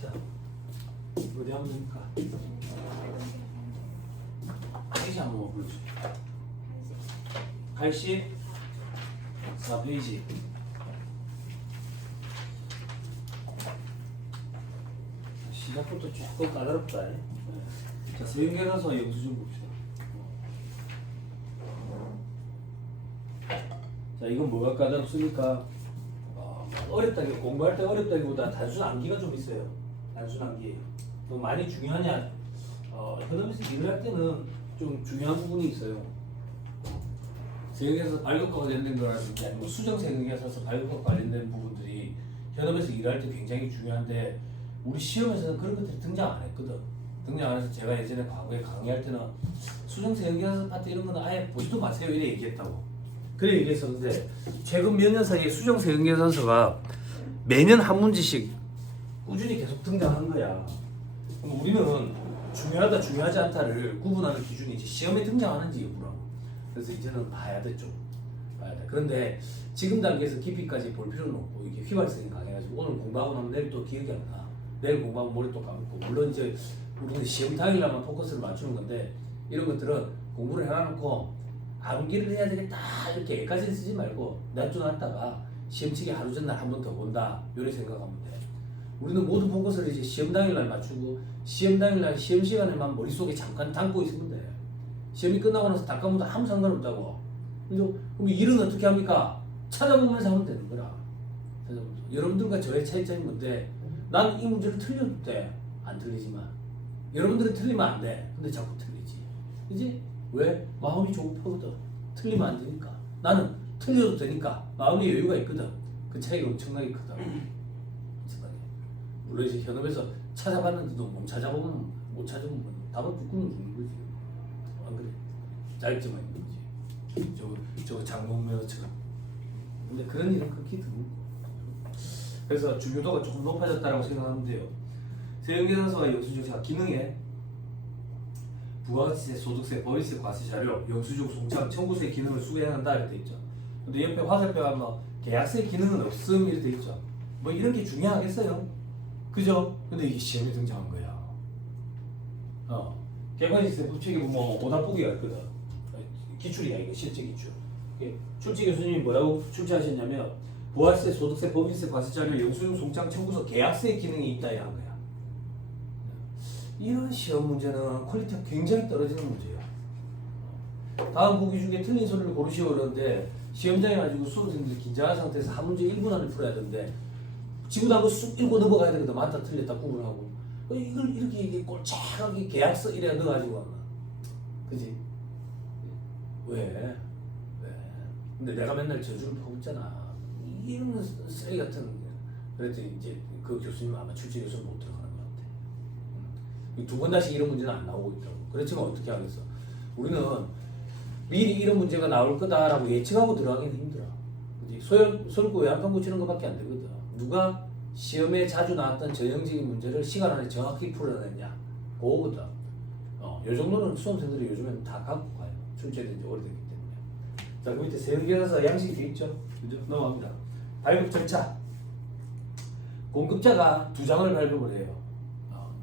합시다. 어디 하면 됩니까? 페이지 한번 불러주세요. 84페이지. 시작부터 조금 까다롭다. 네. 자, 세경계산서 영수증 봅시다. 자, 이건 뭐가 까다롭습니까? 어렵다기 공부할 때 어렵다기보다 단순 암기가 좀 있어요. 단순 암기예요. 뭐 많이 중요하냐? 에코노미스 일을 할 때는 좀 중요한 부분이 있어요. 세경계산서 발급과 관련된 거라든지 아니면 수정 세경계산서 발급과 관련된 부분들이 현업에서 일할 때 굉장히 중요한데 우리 시험에서는 그런 것들이 등장 안 했거든. 등장 안 해서 제가 예전에 과거에 강의할 때는 수정 세경계산서 파트 이런 거는 아예 보지도 마세요 이래 얘기했다고. 그래 얘기했었는데 최근 몇 년 사이에 수정 세경계산서가 매년 한 문제씩 꾸준히 계속 등장한 거야. 그럼 우리는 중요하다 중요하지 않다를 구분하는 기준이 이제 시험에 등장하는지 여부라고. 그래서 이제는 봐야 돼 좀. 봐야 돼. 그런데 지금 단계에서 깊이까지 볼 필요는 없고 이게 휘발성이 강해가지고 오늘 공부하고 나면 내일 또 기억이 안 나. 내일 공부하면 머리 또 감고. 물론 이제 우리는 시험 당일날만 포커스를 맞추는 건데 이런 것들은 공부를 해놔놓고 암기를 해야 되겠다 이렇게 애까지 쓰지 말고 놔둬놨다가 시험치기 하루 전날 한 번 더 본다 이렇게 생각하면 돼. 우리는 모든 포커스를 이제 시험 당일날 맞추고 시험 당일날 시험 시간에만 머릿속에 잠깐 담고 있으면 돼. 시험이 끝나고 나서 닦아보면 아무 상관없다고. 그럼 일은 어떻게 합니까? 찾아보면서 하면 되는 거라. 여러분들과 저의 차이점이 뭔데 난 이 문제를 틀려도 돼. 안 틀리지만 여러분들은 틀리면 안 돼. 근데 자꾸 틀리지. 그지? 왜? 마음이 조급하거든. 틀리면 안 되니까. 나는 틀려도 되니까 마음의 여유가 있거든. 그 차이가 엄청나게 크다. 엄청나게. 물론 이제 현업에서 찾아봤는데도 못 찾아보면 못 찾아보면 답을 붙으면 죽는 거지. 안 그래? 짧지만 있는 거지. 저거 장롱면허처럼. 근데 그런 일은 극히 드물고. 그래서 중요도가 조금 높아졌다고 생각하면 돼요. 세경계산서와 영수증 기능에 부가가치세, 소득세, 법인세, 과세 자료, 영수증, 송장, 청구세 기능을 수행해야 한다 이렇게 돼 있죠. 근데 옆에 화살표가 뭐 계약세 기능은 없음 이렇게 돼 있죠. 뭐 이런 게 중요하겠어요? 그죠? 근데 이게 시험에 등장한 거야. 객관식세 법칙에 뭐 오답보기가 있거든. 기출이야 이거 실제 기출. 출제 교수님이 뭐라고 출제하셨냐면 부가세, 소득세, 법인세, 과세 자료, 영수증, 송장, 청구서, 계약세 기능이 있다 이런 거야. 이런 시험 문제는 퀄리티가 굉장히 떨어지는 문제예요. 다음 보기 중에 틀린 소리를 고르시오 그러는데 시험장에 가지고 수험생들이 긴장한 상태에서 한 문제 1분 안에 풀어야 되는데 지금 한번 쑥 읽고 넘어가야 되거든. 맞다 틀렸다 구분하고 이걸 이렇게 꼴짝하게 계약서 이래 넣어가지고 왔나. 그지? 왜? 근데 내가 맨날 저주를 퍼붓잖아. 이런 쓰레기 같은. 그랬더니 이제 그 교수님 아마 출제 교수는 못 들어가는 것 같아. 두 번 다시 이런 문제는 안 나오고 있다고. 그렇지만 어떻게 하겠어? 우리는 미리 이런 문제가 나올 거다라고 예측하고 들어가기는 힘들어. 소엽고 외양간 붙이는 것밖에 안 되거든. 누가 시험에 자주 나왔던 전형적인 문제를 시간 안에 정확히 풀어냈냐? 그거거든. 요 정도는 수험생들이 요즘에는 다 갖고 가요. 출제된 지 오래됐기 때문에. 자, 그 밑에 세경계산서 양식이 돼 있죠? 그죠? 넘어갑니다. 발급 절차. 공급자가 2장을 발급을 해요.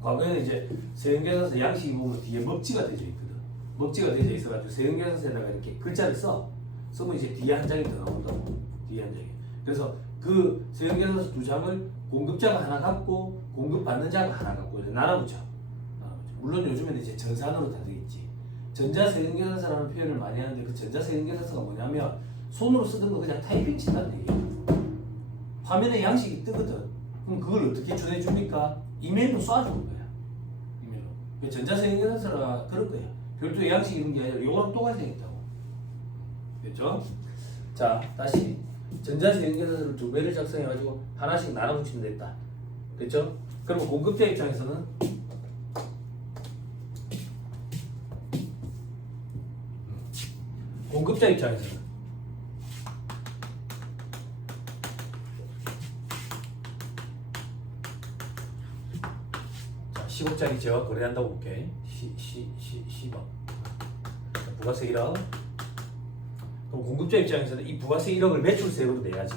과거에는 이제 세경계산서 양식이 보면 뒤에 먹지가 되어 있거든. 먹지가 되어 있어가지고 세경계산서에다가 이렇게 글자를 쓰면 이제 뒤에 한 장이 더 나온다고. 뒤에 한 장이. 그래서 그 세경계산서 2장을 공급자가 하나 갖고 공급받는 자가 하나 갖고 이제 나눠붙여. 물론 요즘에는 이제 전산으로 다 되겠지. 전자세경계산서라는 표현을 많이 하는데 그 전자세경계산서가 뭐냐면 손으로 쓰던 거 그냥 타이핑 친다는 얘기예요. 화면에 양식이 뜨거든. 그럼 그걸 어떻게 전해줍니까? 이메일로 쏴주는 거야. 이메일로. 전자세경계산서가 그런 거야. 별도의 양식 이런 게 아니라 요거랑 똑같이 생겼다고. 됐죠? 자, 다시 전자세경계산서를 2배를 작성해가지고 하나씩 나눠 붙이면 됐다. 됐죠? 그러면 공급자 입장에서는 공급자 입장에서는 자, 10억짜리죠. 거래한다고 볼게. 10억. 부가세 1억. 그럼 공급자 입장에서는 이 부가세 1억을 매출세액으로 내야지.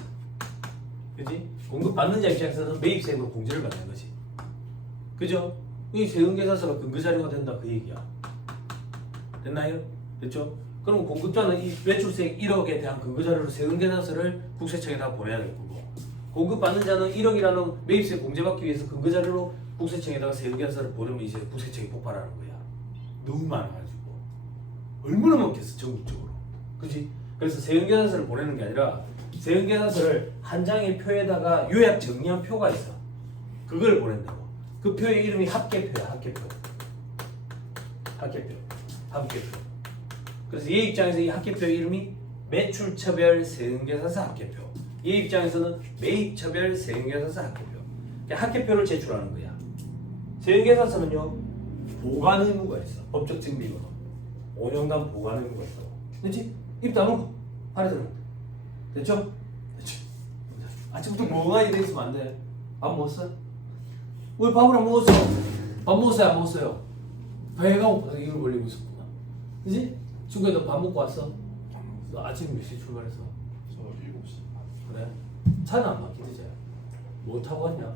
그치? 공급받는 자 입장에서는 매입세액으로 공제를 받는 거지. 그죠? 이 세금계산서가 근거자료가 된다 그 얘기야. 됐나요? 됐죠? 그럼 공급자는 이 매출세액 1억에 대한 근거자료로 세금계산서를 국세청에다 보내야 될 거고, 공급받는 자는 1억이라는 매입세 공제받기 위해서 근거자료로 국세청에다가 세금계산서를 보내면 이제 국세청이 폭발하는 거야. 너무 많아가지고 얼마나 많겠어 전국적으로. 그지? 그래서 세금계산서를 보내는 게 아니라 세금계산서를 한 장의 표에다가 요약 정리한 표가 있어. 그걸 보낸다고. 그 표의 이름이 합계표야. 합계표. 그래서 얘 입장에서 이 합계표의 이름이 매출처별 세금계산서 합계표, 얘 입장에서는 매입처별 세금계산서 합계표. 그러니까 합계표를 제출하는 거야. 세금계산서는요 보관 의무가 있어. 법적 증빙으로 5년간 보관 의무가 있어. 그렇지? 입 다물고 발에 들어. 됐죠? 됐죠? 아침부터 뭐가 이래 있으면 안 돼. 밥 먹었어? 왜 밥을 안 먹었어? 밥 먹었어요? 안 먹었어요? 배가 고파서 이걸 벌리고 있었구나. 그지? 친구야 너 밥 먹고 왔어? 너 아침 몇 시에 출발했어? 저 7시 반. 그래? 차는 안 막히지? 뭐 타고 왔냐?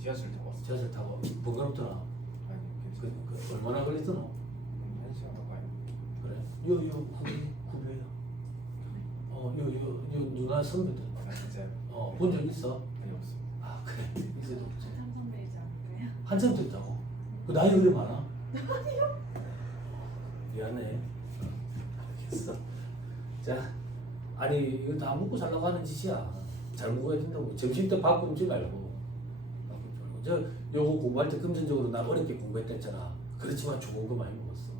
지하철 타고 왔어요. 지하철 타고 번거롭더나? 아니 그 얼마나 걸리더노? 1시간 가까이. 그래? 요 후배야. 요 누나 선배들. 아 진짜요? 본 적 있어? 아니 없어요. 아 그래? 있어도 없어. 한참 선배이지 않을까요? 한참 됐다고? 그 나이 그래 많아? 미안해. 알겠어. 자, 아니 이거 다 먹고 살라고 하는 짓이야. 잘 먹어야 된다고. 점심 때 밥 굶지 말고. 저 요거 공부할 때 금전적으로 나 어렵게 공부했다 했잖아. 그렇지만 좋은 거 많이 먹었어.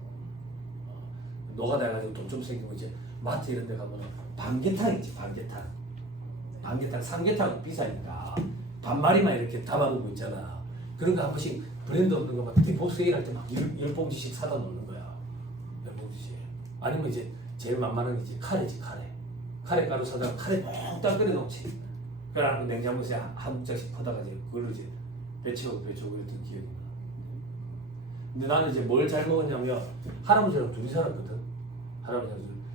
너가 돼가지고 돈 좀 생기고 이제 마트 이런 데 가면 반개탕 있지. 반개탕, 삼계탕 비싸니까 반마리만 이렇게 담아두고 있잖아. 그런 거 한 번씩 브랜드 없는 거 막 디포 세일할 때 막 10봉지씩 사다 놓는 거야. 10봉지씩. 아니면 이제 제일 만만한 게 이제 카레지. 카레 가루 사다가 카레 몽땅 끓여 놓지. 그래갖고 냉장고에 한 묵장씩 퍼다가 이제 그걸로 이제 배채우고 이랬던 기억이 나. 근데 나는 이제 뭘 잘 먹었냐면 할아버지랑 둘이 살았거든.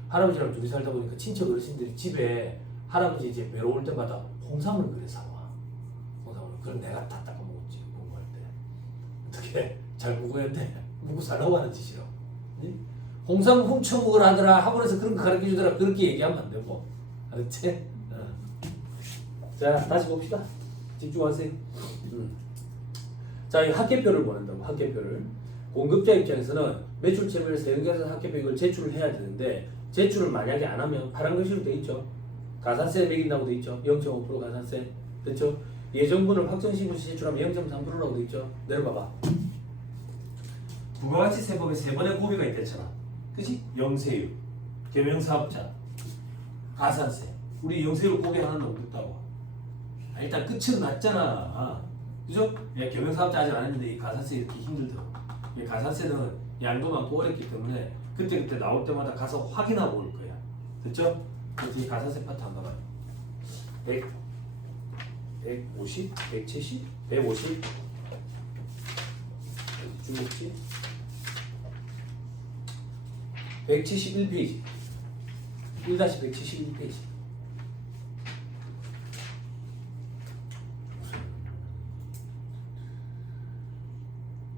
할아버지랑 둘이 살다 보니까 친척 어르신들이 집에 할아버지 이제 외로울 때마다 홍삼을 그래 사와. 홍삼을. 그럼 내가 다 닦아 먹었지 공부할 때. 어떻게 잘 먹어야 돼? 먹고 살라고 하는 짓이라. 네? 홍삼 훔쳐 먹으라 하더라. 학원에서 그런 거 가르쳐 주더라. 그렇게 얘기하면 안 되고. 알았지? 자 다시 봅시다. 집중하세요. 자, 이 합계표를 보낸다고. 합계표를. 공급자 입장에서는 매출체별 세금계산 합계표 이걸 제출을 해야 되는데 제출을 만약에 안 하면 파란 글씨로 돼 있죠. 가산세 매긴다고 돼 있죠. 0.5% 가산세. 됐죠? 예정분을 확정신고 시 제출하면 0.3%라고 돼 있죠. 내려봐봐. 부가가치세법에 세 번의 고비가 있댔잖아. 그치? 영세율, 개명사업자, 가산세. 우리 영세율 고비 하나는 없다고. 일단 끝은 났잖아. 그죠? 예, 경영사업자 아직 안 했는데 이 가산세 이렇게 힘들더라고. 이 가산세는 양도 많고 어렵기 때문에 그때 나올 때마다 가서 확인하고 올 거야. 됐죠? 그래서 이 가산세 파트 한번 봐봐요. 150, 170, 150 중국지 171페이지 1-171페이지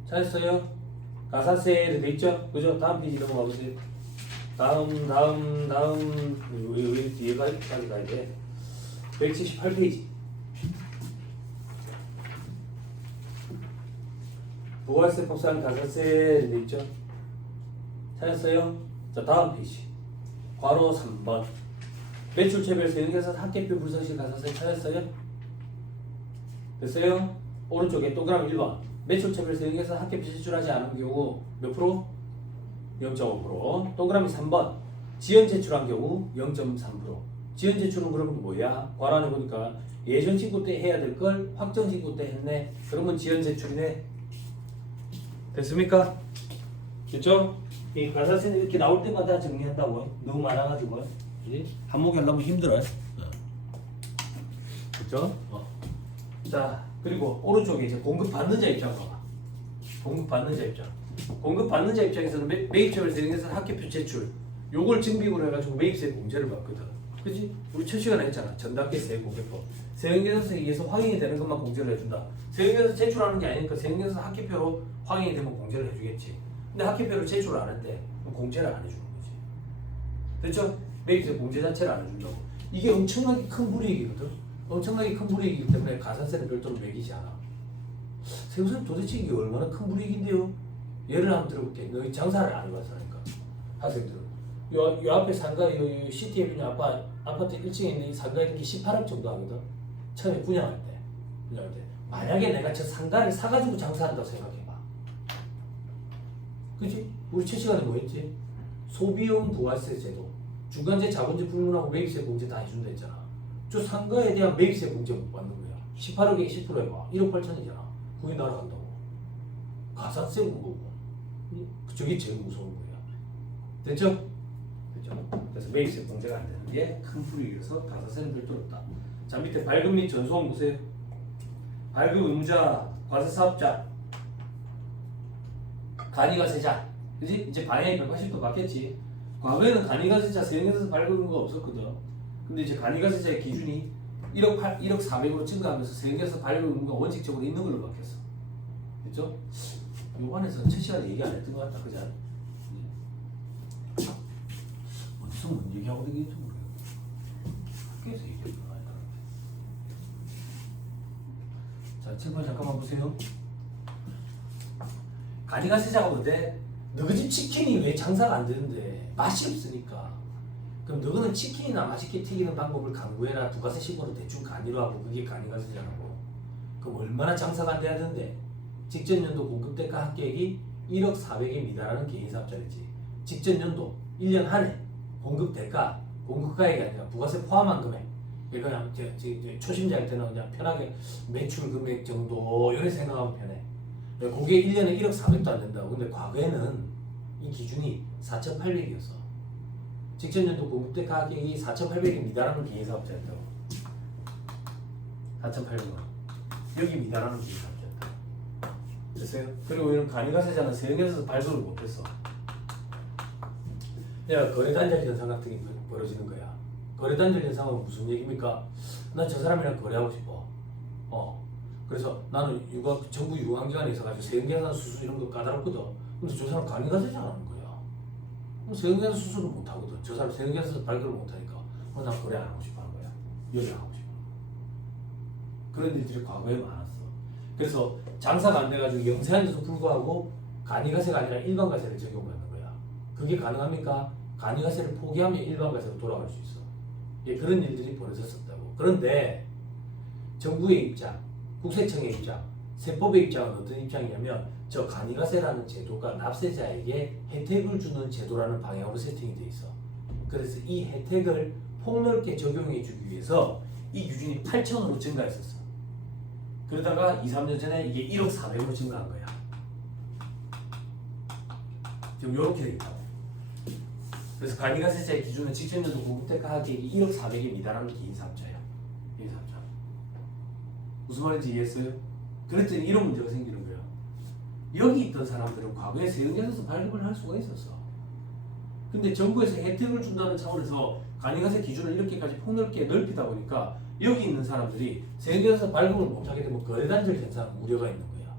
잘했어요? 가산세를 돼 있죠? 그죠? 다음 페이지 넘어가 보세요. 다음 왜 뒤에까지 가야 돼? 178페이지 부가세 폭산 가산세를 돼 있죠? 찾았어요? 자 다음 페이지 괄호 3번 매출체별 세금계산 합계표 불성시 가산세 찾았어요? 됐어요? 오른쪽에 동그라미 1번 매출체별 세금계산 합계표 제출하지 않은 경우 몇 프로? 0.5%. 동그라미 3번 지연 제출한 경우 0.3%. 지연 제출은 그러면 뭐야? 괄호안에 보니까 예전 신고 때 해야 될 걸 확정 신고 때 했네. 그러면 지연 제출이네. 됐습니까? 됐죠? 이 가산세는 이렇게 나올 때마다 정리한다고요. 너무 많아가지고 한목에 하려면 힘들어요. 됐죠? 자 그리고 오른쪽에 이제 공급받는 자 입장 봐봐. 공급받는 자 입장. 공급받는 자 입장에서는 매입처별 세금계산 합계표 제출 요걸 증빙으로 해가지고 매입세 공제를 받거든. 그지? 우리 첫 시간에 했잖아. 전 단계 세공개법. 세경계산서에 의해서 확인이 되는 것만 공제를 해준다. 세경계산서 제출하는 게 아니니까 세경계산서 학기표로 확인이 되면 공제를 해주겠지. 근데 학기표를 제출 안 했대. 그럼 공제를 안 해주는 거지. 됐죠? 매입세 공제 자체를 안 해준다고. 이게 엄청나게 큰 불이익이거든. 엄청나게 큰 불이익이기 때문에 가산세는 별도로 매기지 않아. 세우선 도대체 이게 얼마나 큰 불이익인데요? 예를 한번 들어볼게. 너희 장사를 안 해봤으니까 학생들은 요 앞에 상가 요 시티에 있는 아파트 1층에 있는 이 상가 이렇게 18억 정도 하거든. 처음에 분양할 때 만약에 내가 저 상가를 사가지고 장사한다고 생각해봐. 그지? 우리 첫 시간에 뭐 했지? 소비용 부가세 제도, 중간재 자본재 불문하고 매입세 공제 다 해준다 했잖아. 저 상가에 대한 매입세 공제 못 받는 거야. 18억에 10% 해봐. 1억 8천이잖아. 그게 날아간다고. 가산세 온 거고. 저게 제일 무서운 거야. 됐죠? 됐죠? 그래서 매입세 공제가 안 되는 게 큰 불이익이라서 가산세는 별도로 없다. 자, 밑에 발급 및 전소원 보세요. 발급 의무자, 과세사업자, 간이가세자. 그지? 이제 방향이 180도 바뀌었지. 과거에는 간이가세자 세경에서 발급 의무가 없었거든. 근데 이제 간이가세자의 기준이 1억 400으로 증가하면서 세경에서 발급 의무가 원칙적으로 있는 걸로 바뀌었어. 됐죠? 요번에서 첫 시간에 얘기 안 했던 것 같다. 그지? 어디서 뭔 얘기하고 되겠지 모르겠어. 학교에서 얘기했던 거 아닐까? 자, 칠번 잠깐만 보세요. 간이가세자가 뭔데? 너희 집 치킨이 왜 장사가 안 되는데? 맛이 없으니까. 그럼 너희는 치킨이나 맛있게 튀기는 방법을 강구해라. 부가세 신고를 대충 간이로 하고 그게 간이가세자라고. 그럼 얼마나 장사가 안 돼야 되는데? 직전 연도 공급대가 합계액이 1억 400에 미달하는 개인사업자랬지. 직전 연도 1년 한 해 공급가액이 아니라 부가세 포함한 금액. 그냥 초심자일 때는 그냥 편하게 매출 금액 정도 이렇게 생각하면 편해. 그게 1년에 1억 400도 안 된다고. 근데 과거에는 이 기준이 4,800이었어. 직전 연도 공급대 가격이 4,800이 미달하는 개인사업자였다고. 4,800원. 여기 미달하는 개인사업자였다. 됐어요? 그리고 이런 간이가세자는 세경에서 발급을 못했어. 내가 거래단절 현상 같은 게 벌어지는 거야. 거래단절 현상은 무슨 얘기입니까? 나 저 사람이랑 거래하고 싶어. 그래서 나는 정부 유관기관에 있어가지고 세금계산 수수 이런 거 까다롭거든. 근데 저 사람 간이가세자 하는 거야. 그럼 세금계산 수수를 못 하거든. 저 사람 세금계산 발급을 못 하니까. 난 거래 안 하고 싶어 하는 거야. 여자 하고 싶어. 그런 일들이 과거에 많았어. 그래서 장사가 안 돼가지고 영세한데도 불구하고 간이가세가 아니라 일반가세를 적용받는 거야. 그게 가능합니까? 간이가세를 포기하면 일반가세로 돌아갈 수 있어. 예, 그런 일들이 벌어졌었다고. 그런데 정부의 입장, 국세청의 입장, 세법의 입장은 어떤 입장이냐면 저 간이가세라는 제도가 납세자에게 혜택을 주는 제도라는 방향으로 세팅이 돼 있어. 그래서 이 혜택을 폭넓게 적용해 주기 위해서 이 기준이 8,000원으로 증가했었어. 그러다가 2, 3년 전에 이게 1억 400으로 증가한 거야. 지금 이렇게 돼 있다고. 그래서 간이가세자의 기준은 직전연도 공급대가 하기액이 1억 400에 미달하는 개인사업자야. 개인사업자. 무슨 말인지 이해했어요? 그랬더니 이런 문제가 생기는 거야. 여기 있던 사람들은 과거에 세금계산서 발급을 할 수가 있었어. 근데 정부에서 혜택을 준다는 차원에서 간이가세 기준을 이렇게까지 폭넓게 넓히다 보니까 여기 있는 사람들이 세금계산서 발급을 못하게 되면 거래단절 현상 우려가 있는 거야.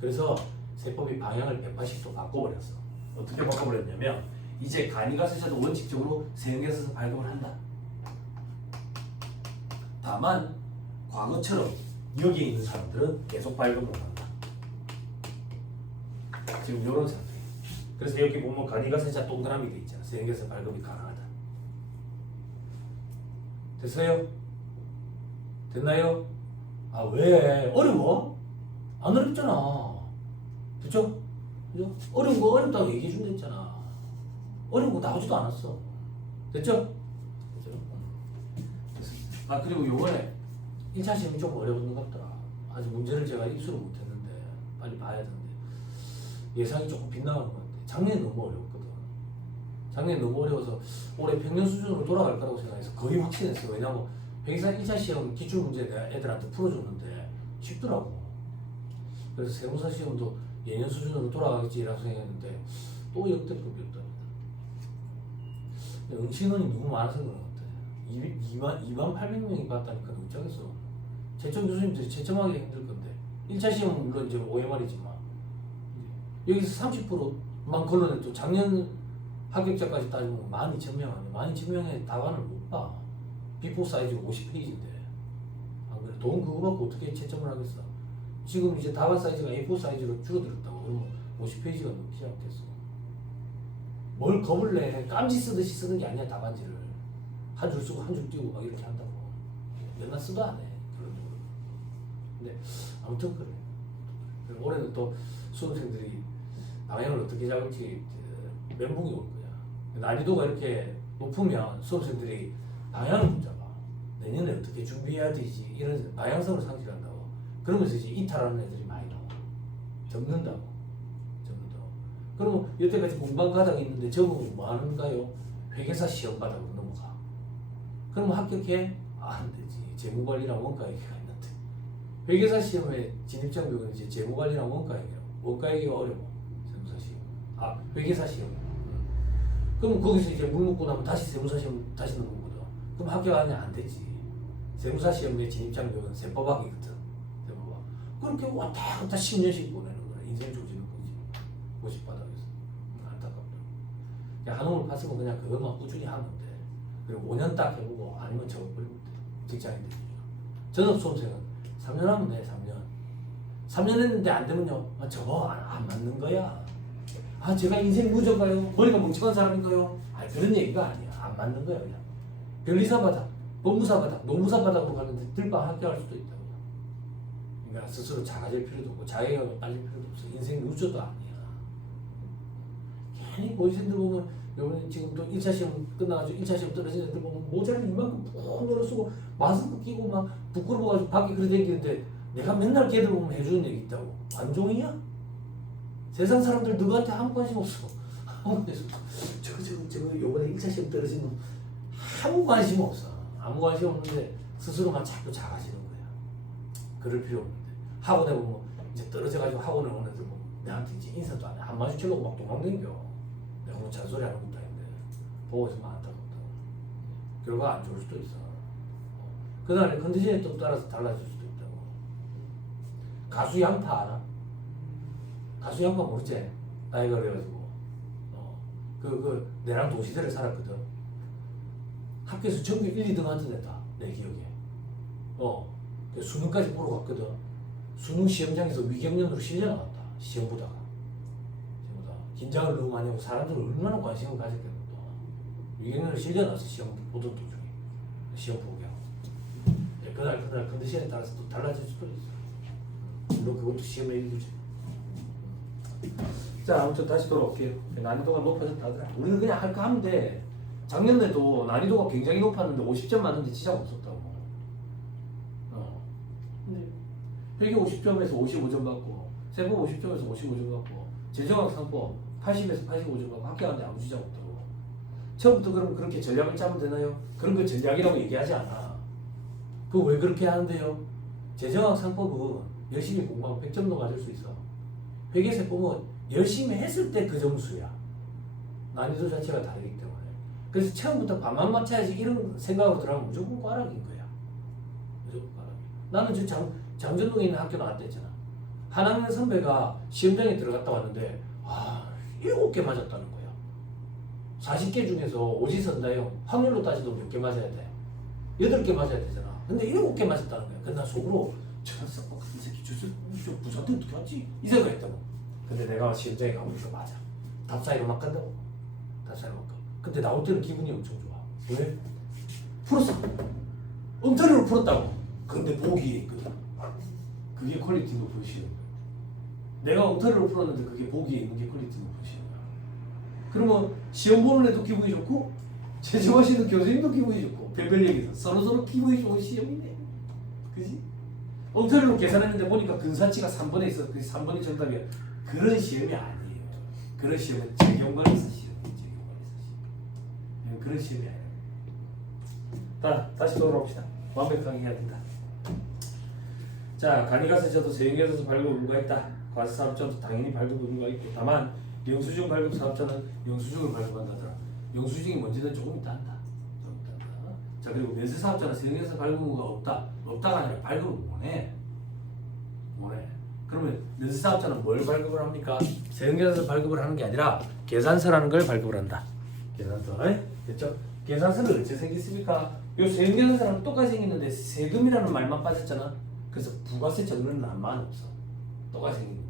그래서 세법이 방향을 180도 바꿔버렸어. 어떻게 바꿔버렸냐면 이제 간이가세자도 원칙적으로 세금계산서 발급을 한다. 다만 과거처럼 여기에 있는 사람들은 계속 발급 못한다. 지금 이런 상태. 그래서 여기 보면 간이가세자 동그라미 돼 있잖아. 세금계산서 발급이 가능하다. 됐어요? 됐나요? 아 왜? 어려워? 안 어렵잖아. 그쵸? 그죠? 어려운 거 어렵다고 얘기해 준다 했잖아. 어려운 거 나오지도 않았어. 됐죠? 됐죠? 아 그리고 요번에 1차 시험이 조금 어려운 것 같더라. 아직 문제를 제가 입수를 못했는데 빨리 봐야 되는데 예상이 조금 빗나가는 것 같아. 작년에 너무 어려웠거든. 작년에 너무 어려워서 올해 평년 수준으로 돌아갈 거라고 생각해서 거의 확신했어. 왜냐면 회계사 1차 시험 기출 문제 내가 애들한테 풀어줬는데 쉽더라고. 그래서 세무사 시험도 예년 수준으로 돌아가겠지라고 생각했는데 또 역대급이었다. 응시인원이 너무 많아서 그런 것 같아. 2만 800명이 봤다니까 어쩌겠어. 채점 교수님들이 채점하기 힘들 건데 1차 시험은 물론 이제 OMR이지만 여기서 30%만 걸러내도 작년 합격자까지 따지면 12,000명 아니야. 12,000명의 답안을 못 봐. 비포 사이즈가 50페이지인데 안 그래? 돈 그거 받고 어떻게 채점을 하겠어? 지금 이제 답안 사이즈가 A4 사이즈로 줄어들었다고 그러면 50페이지가 넘지 않겠어. 뭘 겁을 내? 깜지 쓰듯이 쓰는 게 아니야. 답안지를 한 줄 쓰고 한 줄 띄우고 막 이렇게 한다고. 맨날 쓰도 안 해. 그런 식으로. 근데 아무튼 그래. 그리고 올해는 또 수험생들이 방향을 어떻게 잡을지 멘붕이 올 거야. 난이도가 이렇게 높으면 수험생들이 방향을 못 잡아. 내년에 어떻게 준비해야 되지 이런 방향성을 상실한다고. 그러면서 이제 이탈하는 애들이 많이 나와. 접는다고. 그러면 여태까지 공방 가닥이 있는데 적으면 뭐 하는가요? 회계사 시험 바닥으로 넘어가. 그러면 합격해? 안 되지. 재무관리랑 원가회계가 있는데. 회계사 시험에 진입장벽은 이제 재무관리랑 원가회계야. 원가회계가 어려워. 세무사 시험. 회계사 시험. 그럼 거기서 이제 물 먹고 나면 다시 세무사 시험 다시 넘어거든. 그럼 합격하냐? 안 되지. 세무사 시험의 진입장벽은 세법학이거든. 세법학. 그렇게 왔다 갔다 10년씩 보내는 거야. 인생 조지는 거지. 50바닥에서. 안타깝다. 한옥을 팠으면 그냥 그것만 꾸준히 하면 돼. 그리고 5년 딱 해보고 아니면 접어버리면 돼. 직장인들. 전업 수험생은 3년 하면 돼. 3년 했는데 안 되면요. 저거 안 맞는 거야. 제가 인생 무저가요? 머리가 멍청한 사람인가요? 그런 얘기가 아니야. 안 맞는 거야 그냥. 변리사 바닥, 법무사 바닥, 노무사 바닥으로 가는데 들방 합격할 수도 있다고. 그러니까 스스로 작아질 필요도 없고 자기가 빨릴 필요도 없어. 인생 루저도 아니야. 괜히 고시생들 보면 요번에 지금 또 1차 시험 끝나가지고 1차 시험 떨어진 애들 보면 모자를 이만큼 푹 늘어 쓰고 마스크 끼고 막 부끄러워가지고 밖에 그래 다니는데 내가 맨날 걔들 보면 해주는 얘기 있다고. 관종이야? 세상 사람들 누구한테 아무 관심 없어. 아무 관심 없어. 저거 요번에 1차 시험 떨어진 놈 아무 관심 없어. 아무 관심 없는데 스스로만 자꾸 작아지는 거야. 그럴 필요 없는데 학원에 보면 이제 떨어져가지고 학원에 오는 애들 보면 내한테 이제 인사도 안 해. 안 마주치려고 막 도망다녀. 내가 뭐 잔소리 하는 것도 아닌데 보고 있으면 안타깝다. 결과 안 좋을 수도 있어. 그다음에 컨디션에 또 따라서 달라질 수도 있다고. 가수 양파 알아? 가수 양파 모르지? 나이가 그래가지고 내랑 도시대를 살았거든. 학교에서 전교 1, 2등 한번 냈다. 내 기억에. 수능까지 보러 갔거든. 수능 시험장에서 위경련으로 실려 나왔다. 시험 보다가. 긴장을 너무 많이 하고 사람들은 얼마나 관심을 가졌겠노. 위경련으로 실려 나왔어. 시험 보던 도중에. 시험 보게 하고. 그날 컨디션에 따라서 또 달라질 수도 있어. 물론 그것도 시험의 일부지. 자, 아무튼 다시 돌아올게요. 난이도가 높아졌다더라. 우리는 그냥 할까 하면 돼. 작년에도 난이도가 굉장히 높았는데 50점 맞는데 진짜 없었다고. 근데 회계 50점에서 55점 받고, 세법 50점에서 55점 받고, 재정학 상법 80에서 85점 받고 합격하는데 아무 지장 없다고. 처음부터 그럼 그렇게 전략을 짜면 되나요? 그런 거 전략이라고 얘기하지 않아. 그거 왜 그렇게 하는데요? 재정학 상법은 열심히 공부하면 100점도 맞을 수 있어. 회계세법은 열심히 했을 때 그 점수야. 난이도 자체가 다르기 때문에. 그래서 처음부터 반만 맞춰야지 이런 생각으로 들어가면 무조건 꽈락인 거야. 무조건 꽈락. 나는 지금 장전동에 있는 학교 나왔댔잖아. 한 학년 선배가 시험장에 들어갔다 왔는데 7개 맞았다는 거야. 40개 중에서 오지선다형 확률로 따지도 몇 개 맞아야 돼? 8개 맞아야 되잖아. 근데 7개 맞았다는 거야. 그래서 나 속으로 저 썩박한 새끼 저 부자한테 어떻게 하지? 이 생각했다고. 근데 내가 시험장에 가보니까 맞아. 답 사이로 막 간다고. 답 사이로 막 가. 근데 나올 때는 기분이 엄청 좋아. 왜? 풀었어. 엉터리로 풀었다고. 근데 보기에 있거든. 그게 퀄리티 높은 시험. 내가 엉터리로 풀었는데 그게 보기에 있는 게 퀄리티 높은 시험이야. 그러면 시험 보는 애도 기분이 좋고 제정하시는 교수님도 기분이 좋고 별별 얘기해서 서로서로 기분이 좋은 시험이네. 그지? 엉터리로 계산했는데 보니까 근사치가 3번에 있어. 그 3번이 정답이야. 그런 시험이 아니에요. 그런 시험은 재경관에서 시험이에요. 재경관에서 시험. 그런 시험이 아니에요. 다시 돌아옵시다. 완벽하게 해야 된다. 자, 간이 가서 저도 세영에서 발급 불가했다. 과세 사업자도 당연히 발급 불가했고, 다만 영수증 발급 사업자는 영수증을 발급한다더라. 영수증이 뭔지는 조금 이따 한다. 좀 이따 한다. 자, 그리고 면세사업자는 세금에서 발급무가 없다가 아니라 발급을 못해. 그러면 면세사업자는 뭘 발급을 합니까? 세금계산서 발급을 하는 게 아니라 계산서라는 걸 발급을 한다. 계산서, 됐죠? 계산서는 언제 생겼습니까? 요 세금계산서랑 똑같이 생겼는데 세금이라는 말만 빠졌잖아. 그래서 부가세 적는 란만 없어. 똑같이 생겼는데.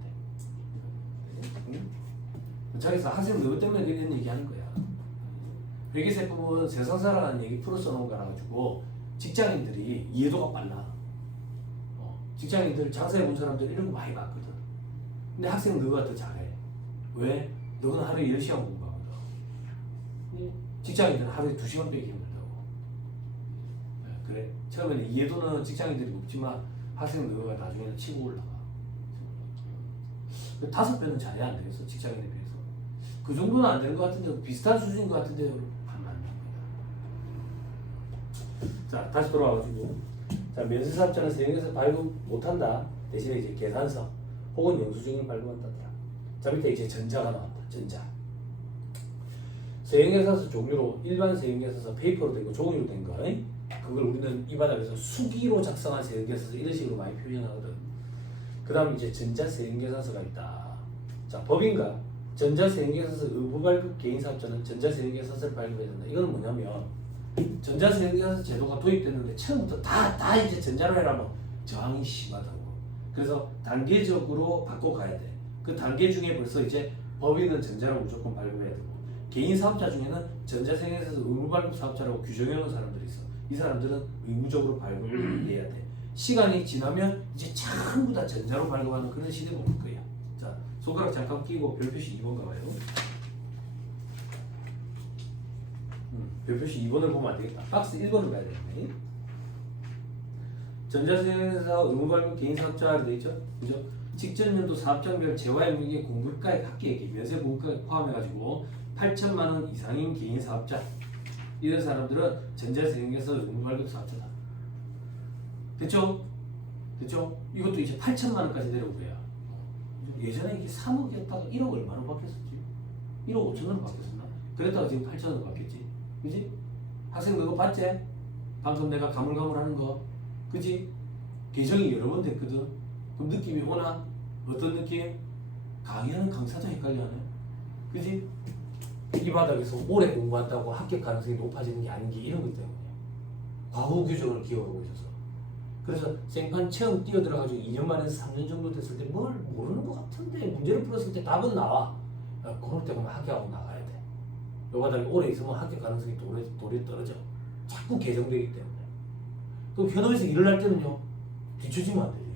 저기서 학생 누구 때문에 그런 얘기하는 거야. 회계세법은 세상사라는 얘기 풀어 써놓은 거라 가지고 직장인들이 이해도가 빨라. 직장인들 장사해 본 사람들 이런 거 많이 봤거든. 근데 학생 너가 더 잘해. 왜? 너는 하루에 10시간 공부하거든. 직장인들은 하루에 2시간 빼기 힘들다고. 그래. 처음에는 이해도는 직장인들이 높지만 학생 너가 나중에는 치고 올라가. 5배는 잘해야 안 되겠어, 직장인에 비해서. 그 정도는 안 되는 것 같은데 비슷한 수준인 것 같은데 안 맞는 거야. 자, 다시 돌아와가지고 자, 면세사업자는 세금에서 발급 못한다. 대신에 이제 계산서 혹은 영수증을 발급한다. 자, 밑에 이제 전자가 나왔다. 전자. 세금계산서 종류로 일반 세금계산서 페이퍼로 된 거, 종이로 된 거. 그걸 우리는 이 바닥에서 수기로 작성한 세금계산서 이런 식으로 많이 표현하거든. 그 다음 이제 전자세금계산서가 있다. 자, 법인가? 전자세금계산서 의무발급 개인사업자는 전자세금계산서를 발급해야 된다. 이거는 뭐냐면 전자세금계산서 제도가 도입됐는데 처음부터 다 이제 전자로 해라면 저항이 심하다고. 그래서 단계적으로 바꿔가야 돼. 그 단계 중에 벌써 이제 법인은 전자로 무조건 발급해야 되고 개인사업자 중에는 전자세금계산서 의무발급 사업자라고 규정해놓은 사람들이 있어. 이 사람들은 의무적으로 발급을 해야 돼. 시간이 지나면 이제 전부 다 전자로 발급하는 그런 시대가 올 거야. 자, 손가락 잠깐 끼고 별표시 2번 가봐요. 별표시 2번을 보면 안 되겠다. 박스 1번을 가야 되겠네. 전자세금에서 의무발급 개인사업자로 되어 있죠. 그죠? 직전연도 사업장별 재화 영역의 공급가액 합계액이 면세 공급가액 포함해가지고 8천만 원 이상인 개인사업자 이런 사람들은 전자세금에서 의무발급 사업자다. 됐죠? 됐죠? 이것도 이제 8천만 원까지 내려올 거야. 예전에 이게 3억이었다가 1억 얼마로 바뀌었었지? 1억 5천으로 바뀌었었나? 그랬다가 지금 8천으로 바뀌었지? 그지? 학생 그거 봤지? 방금 내가 가물가물하는 거 그지? 개정이 여러 번 됐거든. 그럼 느낌이 오나? 어떤 느낌? 강의하는 강사도 헷갈려하네. 그지? 이 바닥에서 오래 공부한다고 합격 가능성이 높아지는 게 아닌 게 이런 것 때문이야. 과거 규정을 기억하고 있어서. 그래서 생판 체험 뛰어들어가지고 2년 만에서 3년 정도 됐을 때 뭘 모르는 것 같은데 문제를 풀었을 때 답은 나와. 그럴 때 보면 합격하고 나가야 돼. 요 바닥에 오래 있으면 합격 가능성이 도리 떨어져. 자꾸 개정되기 때문에. 그럼 현업에서 일을 할 때는요. 뒤처지면 안 되지.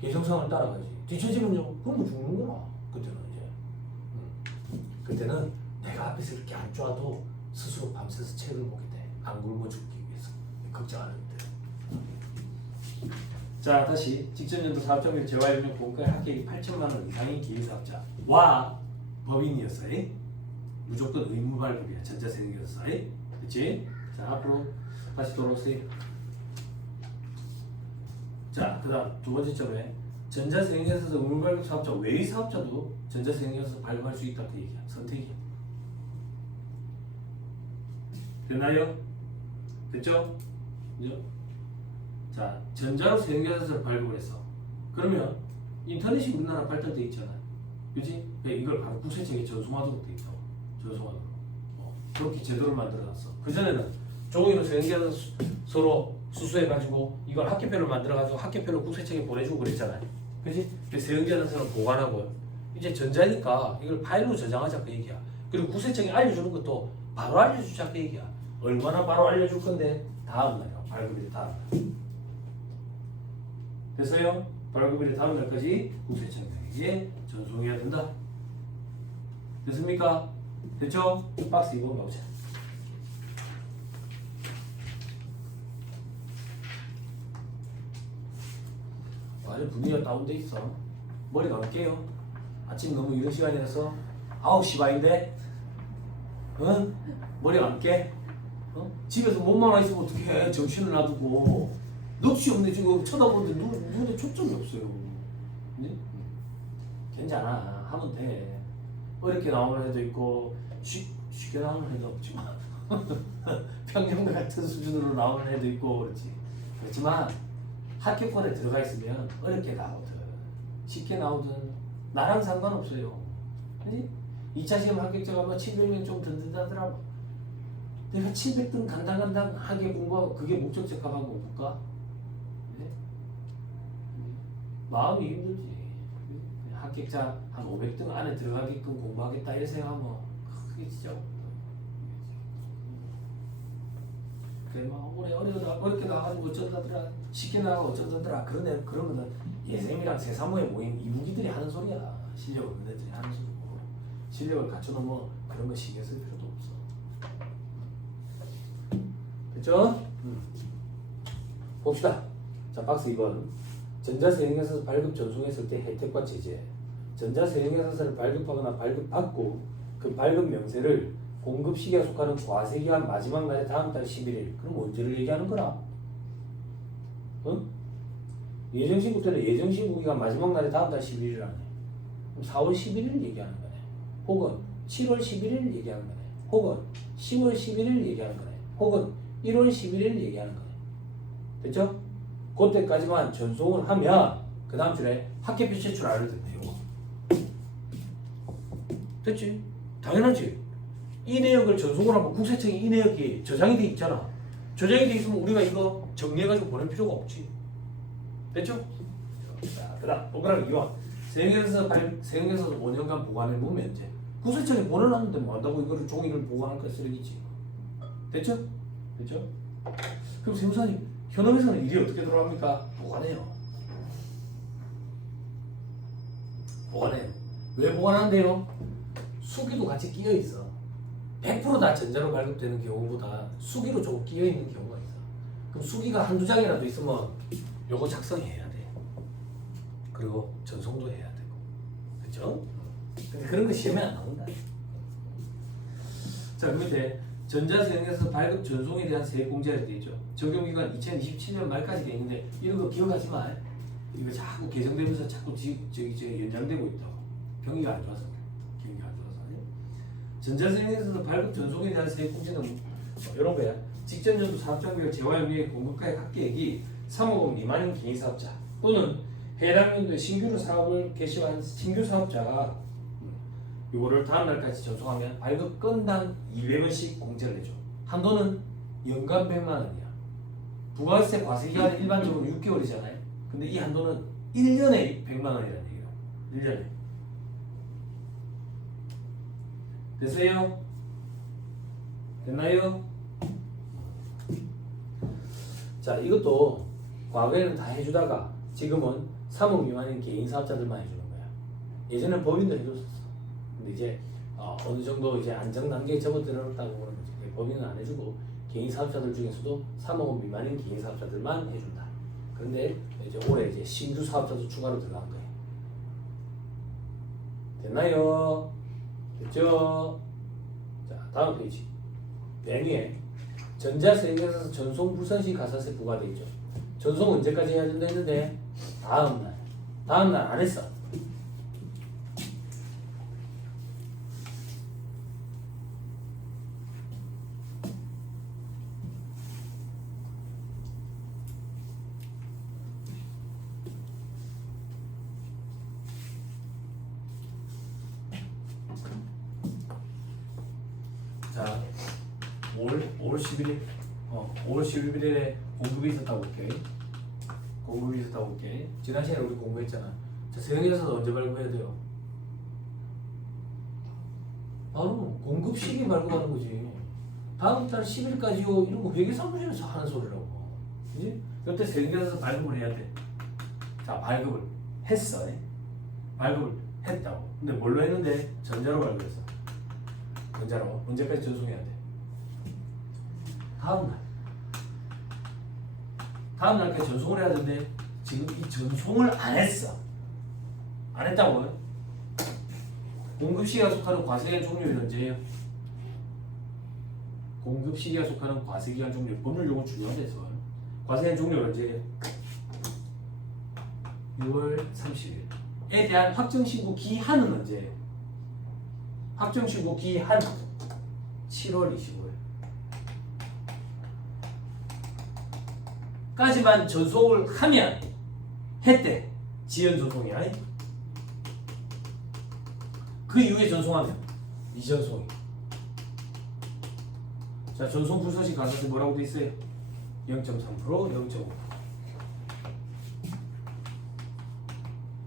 개정상을 따라가야지. 뒤처지면요. 그러면 죽는구나. 그때는 이제. 그때는 내가 앞에서 이렇게 안 좋아도 스스로 밤새서 책을 보게 돼. 안 굶어 죽기 위해서. 걱정 안 해도 돼. 자, 다시 직전연도 사업장별 재화용역 공가의 합계액이 8천만 원 이상인 개인사업자와 법인이었어요. 무조건 의무발급이야. 전자세금이었어요. 그치? 자, 앞으로 다시 돌아오세요. 자, 그 다음 두 번째 점에 전자세금에서 의무발급 사업자 외의 사업자도 전자세금에서 발급할 수 있다. 그 얘기야. 선택이야. 됐나요? 됐죠? 그죠? 자, 전자로 세금계산서를 발급을 했어. 그러면 인터넷이 우리나라 발달돼 있잖아. 그지? 이걸 바로 국세청에 전송하도록 돼 있다고. 전송하도록. 그렇게 제도를 만들어놨어. 그전에는 종이로 세금계산서로 수수해가지고 이걸 학교별로 만들어가지고 학교별로 국세청에 보내주고 그랬잖아요. 그지? 세금계산서는 보관하고요. 이제 전자니까 이걸 파일로 저장하자 그 얘기야. 그리고 국세청에 알려주는 것도 바로 알려주자 그 얘기야. 얼마나 바로 알려줄 건데? 다음날이야. 발급일 다음날. 됐어요? 발급일의 다음 날까지 국세청에게 전송해야 된다. 됐습니까? 됐죠? 박스 2번 가보자. 완전 분위기가 다운돼 있어. 머리 감을게요. 아침 너무 이른 시간이라서 9시 반인데 응? 머리 감게? 집에서 몸만 와 있으면 어떡해. 정신을 놔두고 넋이 없네. 지금 쳐다보는데 눈에 초점이 없어요. 네? 괜찮아. 하면 돼. 어렵게 나오는 애도 있고 쉽게 나오는 애도 없지만 평균과 같은 수준으로 나오는 애도 있고 그렇지. 그렇지만 합격권에 들어가 있으면 어렵게 나오든 쉽게 나오든 나랑 상관없어요. 그지? 2차 시험 합격자가 뭐 700명 좀 든든하더라. 내가 700등 간당간당하게 공부하고 그게 목적적 가방 공부일까? 네? 마음이 힘들지. 합격자 한 500등 안에 들어가게끔 공부하겠다 이런 생각하면 그게 진짜 그래 막 올해 어렵게 나가지고 어쩐다더라 쉽게 나가고 어쩐다더라 그런 거는 예쌤이랑 세사모에 모인 이무기들이 하는 소리야. 실력 없는 애들이 하는 소리고 실력을 갖춰놓으면 그런 거 신경 쓸 필요도 없어. 됐죠? 봅시다. 자 박스 2번 전자세형에서 발급 전송했을 때 혜택과 제재. 전자세형에서를 발급하거나 발급받고 그 발급 명세를 공급 시기에 속하는 과세기간 마지막 날의 다음 달 11일. 그럼 언제를 얘기하는 거라? 응? 예정신고 때는 예정신고 기간 마지막 날의 다음 달 11일이라네. 그럼 4월 11일 얘기하는 거네. 혹은 7월 11일 얘기하는 거네. 혹은 10월 11일 얘기하는 거네. 혹은 1월 11일 얘기하는 거네. 됐죠? 그때까지만 전송을 하면 그 다음 주에 학계표 제출 알을 된대요. 됐지? 당연하지. 이 내역을 전송을 하면 국세청이 이 내역이 저장이 돼 있잖아. 저장이 돼 있으면 우리가 이거 정리해가지고 보낼 필요가 없지. 됐죠? 자, 그 다음 동그라미 2번 세형에서 5년간 보관해놓은 면제. 국세청에 보내놨는데 뭐 한다고 이거를 종이를 보관할 거 쓰레기지. 됐죠? 됐죠? 그럼 세무사님 현업에서는 일이 어떻게 돌아갑니까? 보관해요. 보관해요. 왜 보관한대요? 수기도 같이 끼어 있어. 100% 다 전자로 발급되는 경우보다 수기로 조금 끼어 있는 경우가 있어. 그럼 수기가 한두 장이라도 있으면 요거 작성해야 돼. 그리고 전송도 해야 되고. 그렇죠? 근데 그런 거 시험에 안 나온다. 자, 그 밑에 전자세형에서 발급 전송에 대한 세액 공제가 되어 있죠. 적용기간 2027년 말까지 되어 있는데 이런 거 기억하지 마. 이거 자꾸 개정되면서 자꾸 연장되고 있다고. 경기가 안 좋아서. 경기가 안 좋아서. 전자세형에서 발급 전송에 대한 세액 공제는 이런 거야. 직전 연도 사업장별 재활용의 공급가액 합계액이 3억 원 미만인 개인 사업자 또는 해당 연도에 신규로 사업을 개시한 신규 사업자가 이거를 다음 날까지 전송하면 발급 건당 200원씩 공제를 해줘. 한도는 연간 100만 원이야. 부가세 과세기간은 일반적으로 6개월이잖아요. 근데 이 한도는 1년에 100만 원이라는 얘기야. 1년에. 됐어요? 됐나요? 자, 이것도 과거에는 다 해주다가 지금은 3억 미만인 개인 사업자들만 해주는 거야. 예전엔 법인도 해줬었어. 근데 이제 어느 정도 이제 안정 단계에 접어들었다고 보는 거지. 법인은 안 해주고 개인 사업자들 중에서도 3억 원 미만인 개인 사업자들만 해준다. 그런데 이제 올해 이제 신규 사업자도 추가로 들어간 거예요. 됐나요? 됐죠? 자, 다음 페이지. 맨 위에 전자세액에서 전송 불선시 가산세 부과돼 있죠. 전송 언제까지 해야 된다 했는데 다음날 안 했어. 자, 5월 11일 5월 11일에 공급이 있었다고 볼게. 공급이 있었다고 볼게. 지난 시간에 우리 공부했잖아. 자, 세형에서는 언제 발급해야 돼요? 바로 공급 시기 발급하는 거지. 다음 달 10일까지요. 이런 거 회계사무실에서 하는 소리라고. 그지? 그때 세형에서 발급을 해야 돼. 자, 발급을 했어. 발급을 했다고. 근데 뭘로 했는데? 전자로 발급했어. 전자로. 언제까지 전송해야 돼? 다음 날까지 전송을 해야 되는데 지금 이 전송을 안 했어. 안 했다고요? 공급 시기가 속하는 과세기간 종료일 언제예요? 공급 시기가 속하는 과세기간 종료. 법률 용어 중요하대서. 과세기간 종료일 언제예요? 6월 30일에 대한 확정신고 기한은 언제예요? 확정신고 기한 7월 25일. 까지만 전송을 하면 했대. 지연 전송이야. 그 이후에 전송하면 미전송이. 자, 전송 불서시 가산세 뭐라고 돼 있어요? 0.3%, 0.5%.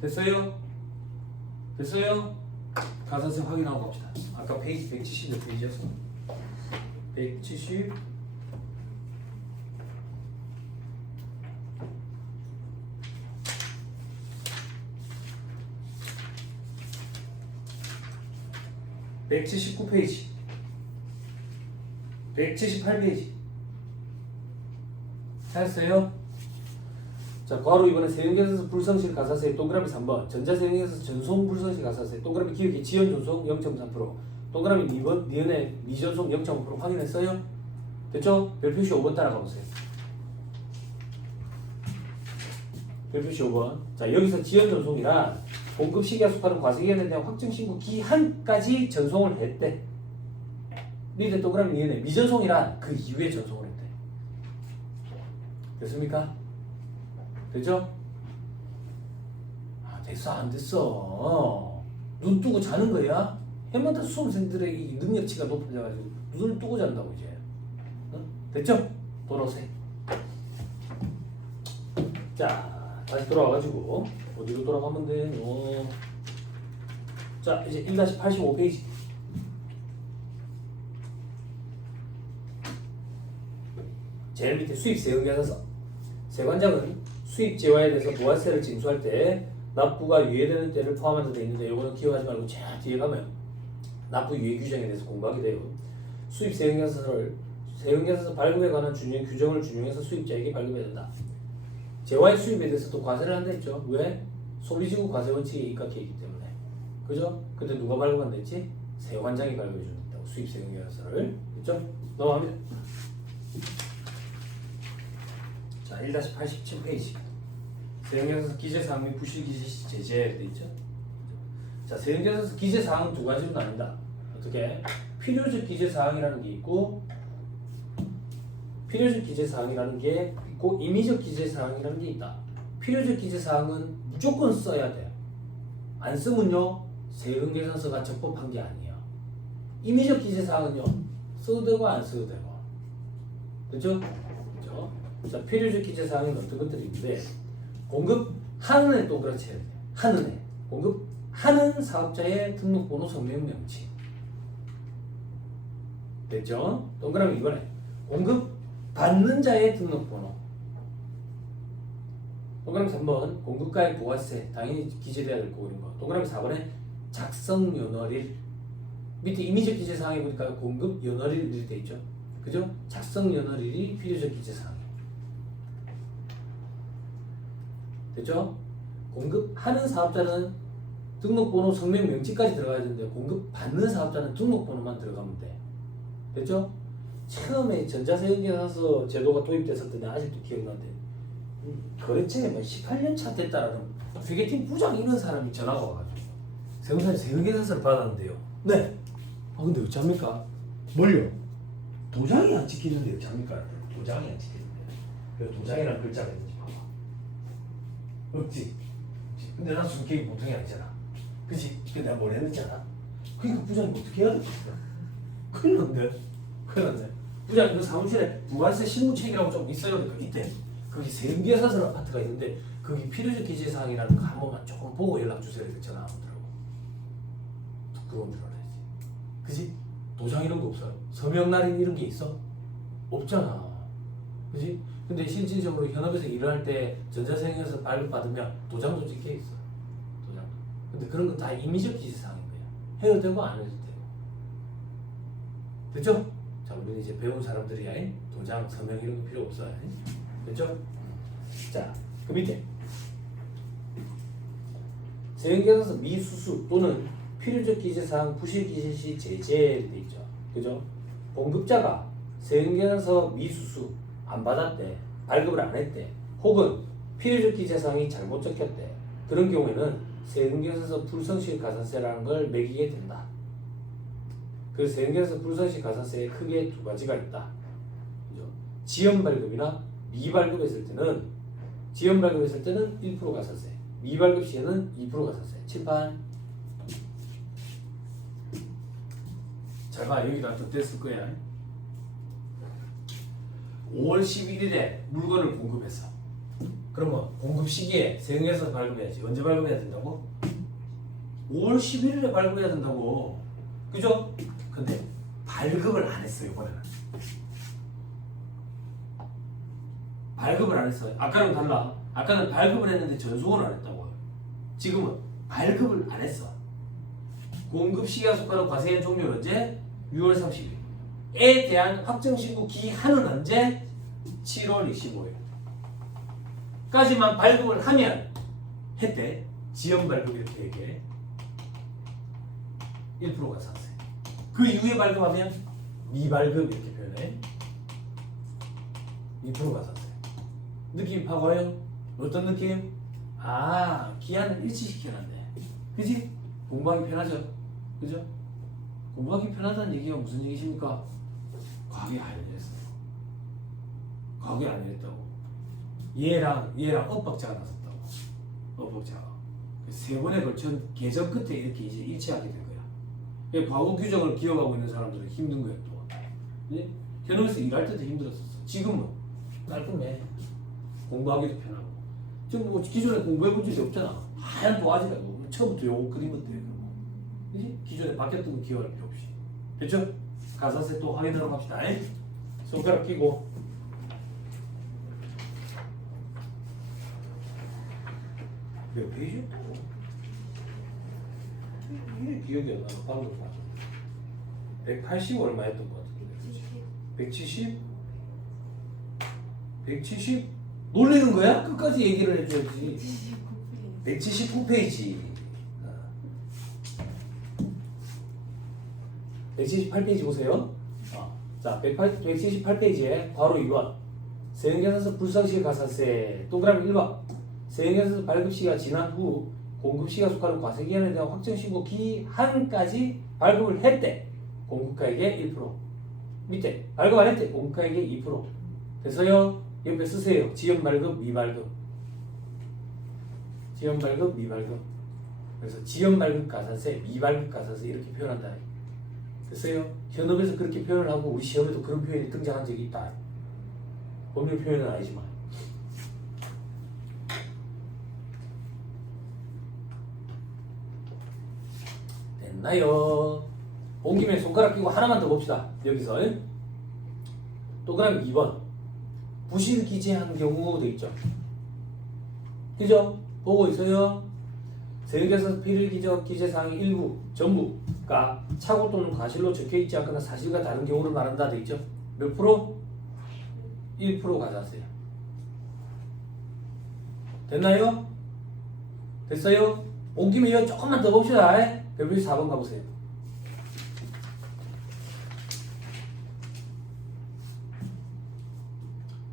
됐어요? 됐어요? 가산세 확인하고 갑시다. 아까 페이지 170 몇 페이지였어? 170 179페이지 178페이지 했어요? 자, 바로 이번에 세형계에서 불성실 가산세 동그라미 3번, 전자세형계에서 전송 불성실 가산세 동그라미 기억이 지연 전송 0.3%, 동그라미 2번 니은의 미전송 0.5% 확인했어요? 됐죠? 별표시 5번 따라가 보세요. 별표시 5번. 자, 여기서 지연 전송이란 공급 시기 약속하는 과세기간에 대한 확정 신고 기한까지 전송을 했대. 밑에 동그라미 니은의 미전송이란 그 이후에 전송을 했대. 됐습니까? 됐죠? 아, 됐어 안 됐어? 눈 뜨고 자는 거야? 해마다 수험생들의 이 능력치가 높아져가지고 눈을 뜨고 잔다고 이제. 응? 됐죠? 돌아오세요. 자, 다시 돌아와가지고 어디로 돌아가면 돼? 자, 이제 1-85페이지. 제일 밑에 수입 세금계산서. 세관장은 수입 재화에 대해서 부가세를 징수할 때 납부가 유예되는 때를 포함한다 되어 있는데 이거는 기억하지 말고 제 뒤에 가면 납부 유예 규정에 대해서 공부하게 돼요. 수입 세금계산서 발급에 관한 규정을 준용해서 수입자에게 발급해야 된다. 재화의 수입에 대해서도 과세를 한다 했죠. 왜? 소비지구 과세 원칙에 입각해 있기 때문에. 그죠? 근데 누가 발급한다 했지? 세관장이 발급해 준다고 수입 세금계산서를. 그죠? 넘어갑니다. 자, 1-87페이지. 세금계산서 기재사항 및 부실기재 제재 돼 있죠. 자, 세금계산서 기재사항은 두 가지로 나뉜다. 어떻게? 필요적 기재사항이라는 게 있고, 필요적 기재사항이라는 게 있고, 임의적 기재사항이라는 게 있다. 필요적 기재사항은 무조건 써야 돼요. 안 쓰면요, 세금계산서가 적법한 게 아니에요. 임의적 기재사항은요, 써도 되고 안 써도 되고. 그죠? 그죠? 자, 필요적 기재사항은 어떤 것들이 있는데, 공급하는 애 동그랗게 해야 돼요. 하는 애. 공급하는 사업자의 등록번호 성명 명치. 됐죠? 동그라미 이번에 공급받는 자의 등록번호. 동그라미 3번 공급가액 부가세 당연히 기재돼야 될 거고 이런 거. 동그라미 4번에 작성 연월일. 밑에 임의적 기재사항에 보니까 공급 연월일 이렇게 돼 있죠. 그죠? 작성 연월일이 필요적 기재사항. 됐죠? 공급하는 사업자는 등록번호 성명 명치까지 들어가야 되는데 공급받는 사업자는 등록번호만 들어가면 돼. 됐죠? 처음에 전자세금계산서 제도가 도입됐을 때 아직도 기억나는데 거래처에 뭐 18년 차 됐다라는 회계팀 부장 이런 사람이 전화가 와가지고 세무사님 세금계산서를 받았는데요. 네. 아 근데 어쩝니까? 뭘요? 도장이 안 찍히는데 어쩝니까? 도장이 안 찍히는데. 그래서 도장이라는 글자가 있는지 봐봐. 없지? 근데 난 순계획 보통이 아니잖아. 그치? 근데 내가 뭘 했는지 알아? 그러니까 부장님 어떻게 해야 될까? 큰일 났네. 큰일 났네. 부장님 그 사무실에 부가세 실무책이라고 좀 있어요. 그러니까 이때 거기 세금계산서 아파트가 있는데 거기 필요적 기재사항이라는 거 한 번만 조금 보고 연락 주세요. 이렇게 전화 오더라고. 그건 들어야지. 그치? 도장 이런 거 없어요. 서명날인 이런 게 있어? 없잖아. 그치? 근데 실질적으로 현업에서 일을 할 때 전자세금에서 발급받으면 도장도 찍혀 있어. 도장. 근데 그런 건 다 임의적 기재사항인 거야. 해도 되고 안 해도 되고. 됐죠? 자, 우리는 이제 배운 사람들이 도장, 서명 이런 거 필요 없어요. 됐죠? 자, 그 밑에 세금계산서 미수수 또는 필요적 기재사항 부실기재 시 제재 돼 있죠. 그죠? 공급자가 세금계산서 미수수 안 받았대, 발급을 안 했대, 혹은 필요적 기재사항이 잘못 적혔대. 그런 경우에는 세금계산서 불성실 가산세라는 걸 매기게 된다. 그 세금계산서 불성실 가산세에 크게 두 가지가 있다. 그죠? 지연 발급이나 미발급했을 때는 지연 발급했을 때는 1% 가산세, 미발급 시에는 2% 가산세. 칠판. 잘 봐. 여기다 또 뗐을 거야. 5월 11일에 물건을 공급했어. 그러면 공급 시기에 세금에서 발급해야지. 언제 발급해야 된다고? 5월 11일에 발급해야 된다고. 그죠? 근데 발급을 안 했어요, 이번에는. 발급을 안 했어요. 아까는 달라. 아까는 발급을 했는데 전송을 안 했다고요. 지금은 발급을 안 했어. 공급 시기와 속하는 과세의 종료는 언제? 6월 30일에 대한 확정 신고 기한은 언제? 7월 25일 까지만 발급을 하면 했대. 지연 발급 이렇게 얘기해. 1%가 상세. 그 이후에 발급하면 미발급 이렇게 표현해. 2%가 상세. 느낌 파고 와요? 어떤 느낌? 아, 기한을 일치시켜놨네. 그지? 공부하기 편하죠? 그죠? 공부하기 편하다는 얘기가 무슨 얘기십니까? 과거에 안 이랬어요. 과거에 안 이랬다고. 얘랑 엇박자가 나섰다고. 엇박자가. 세 번에 걸쳐 개정 끝에 이렇게 이제 일치하게 된 거야. 과거 규정을 기억하고 있는 사람들은 힘든 거야 또. 네? 현업에서 일할 때도 힘들었었어. 지금은 깔끔해. 공부하기도 편하고. 지금 뭐 기존에 공부해본 적이 없잖아. 하얀 도화지라고. 처음부터 요거 그리면 돼. 그지? 기존에 바뀌었던 거 기억할 필요 없이. 됐죠? 가산세 또 확인하러 갑시다. 손가락 끼고. 몇 페이지? 이게 기억이 안 나. 방금 봤어. 180 얼마 했던 것 같은데. 170? 170? 놀리는 거야? 끝까지 얘기를 해줘야지. 179페이지. 178페이지 보세요. 자, 178페이지에 바로 2번. 세금계산서 불상시의 가산세. 동그라미 1번. 세금계산서 발급시기가 지난 후 공급시기가 속하는 과세기한에 대한 확정신고 기한까지 발급을 했대. 공급가액의 1%. 밑에 발급 안 했대. 공급가액의 2%. 됐어요? 옆에 쓰세요. 지연 발급, 미발급. 지연 발급, 미발급. 그래서 지연 발급 가산세, 미발급 가산세 이렇게 표현한다. 됐어요? 현업에서 그렇게 표현을 하고 우리 시험에도 그런 표현이 등장한 적이 있다. 법률 표현은 아니지만. 됐나요? 온 김에 손가락 끼고 하나만 더 봅시다. 여기서 동그라미 2번. 부실 기재한 경우 돼 있죠. 그죠? 보고 있어요? 세금계산서 필일 기재사항의 일부, 전부가 착오 또는 과실로 적혀있지 않거나 사실과 다른 경우를 말한다 돼 있죠. 몇 프로? 1% 가산세요. 됐나요? 됐어요? 온 김에 이거 조금만 더 봅시다. 별표 4번 가보세요.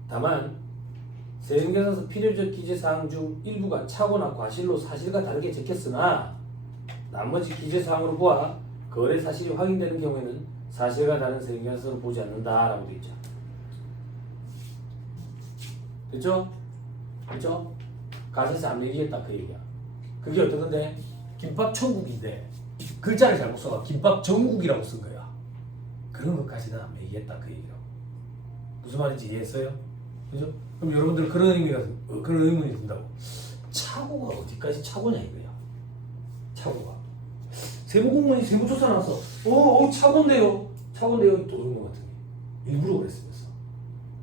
다만 세금계산서 필요적 기재사항 중 일부가 착오나 과실로 사실과 다르게 적혔으나 나머지 기재사항으로 보아 거래 사실이 확인되는 경우에는 사실과 다른 세금계산서를 보지 않는다라고 되어 있죠. 됐죠? 됐죠? 가산세 안 매기겠다 그 얘기야. 그게 어떤 건데? 김밥 천국인데 글자를 잘못 써가 김밥 전국이라고 쓴 거야. 그런 것까지는 안 매기겠다 그 얘기라고. 무슨 말인지 이해했어요? 그죠? 그럼 여러분들 그런 의문이 든다고. 착오가 어디까지 착오냐 이거야. 착오가. 세무공무원이 세무조사 나왔어. 착오인데요. 착오인데요. 도둑놈 같은 게. 일부러 그랬으면서.